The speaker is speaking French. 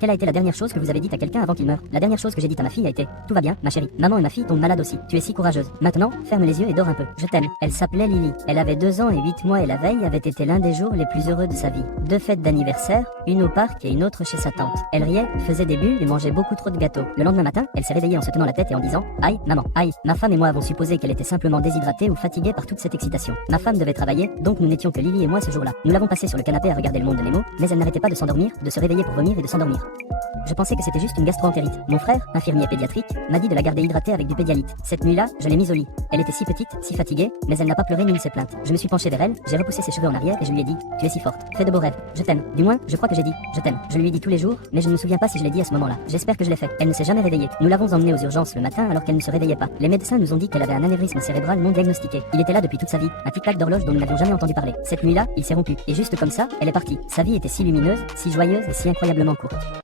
Quelle a été la dernière chose que vous avez dite à quelqu'un avant qu'il meure? La dernière chose que j'ai dite à ma fille a été: tout va bien, ma chérie. Maman et ma fille tombent malades aussi. Tu es si courageuse. Maintenant, ferme les yeux et dors un peu. Je t'aime. Elle s'appelait Lily. Elle avait 2 ans et 8 mois et la veille avait été l'un des jours les plus heureux de sa vie. 2 fêtes d'anniversaire, une au parc et une autre chez sa tante. Elle riait, faisait des bulles et mangeait beaucoup trop de gâteaux. Le lendemain matin, elle s'est réveillée en se tenant la tête et en disant: aïe, maman, aïe. Ma femme et moi avons supposé qu'elle était simplement déshydratée ou fatiguée par toute cette excitation. Ma femme devait travailler, donc nous n'étions que Lily et moi ce jour-là. Nous l'avons passée sur le canapé à regarder le monde de Nemo, mais elle n'arrêtait pas de s'endormir, de se réveiller pour vomir et de s'endormir. Je pensais que c'était juste une gastro-entérite. Mon frère, infirmier pédiatrique, m'a dit de la garder hydratée avec du Pédialyte. Cette nuit-là, je l'ai mise au lit. Elle était si petite, si fatiguée, mais elle n'a pas pleuré ni eu ses plaintes. Je me suis penché vers elle, j'ai repoussé ses cheveux en arrière et je lui ai dit: tu es si forte, fais de beaux rêves, je t'aime. Du moins, je crois que j'ai dit: je t'aime. Je lui ai dit tous les jours, mais je ne me souviens pas si je l'ai dit à ce moment-là. J'espère que je l'ai fait. Elle ne s'est jamais réveillée. Nous l'avons emmenée aux urgences le matin alors qu'elle ne se réveillait pas. Les médecins nous ont dit qu'elle avait un anévrisme cérébral non diagnostiqué. Il était là depuis toute sa vie, un tic-tac d'horloge dont nous n'avions jamais entendu parler. Cette nuit-là, il s'est rompu. Et juste comme ça, elle est partie. Sa vie était si lumineuse, si joyeuse et si incroyablement courte.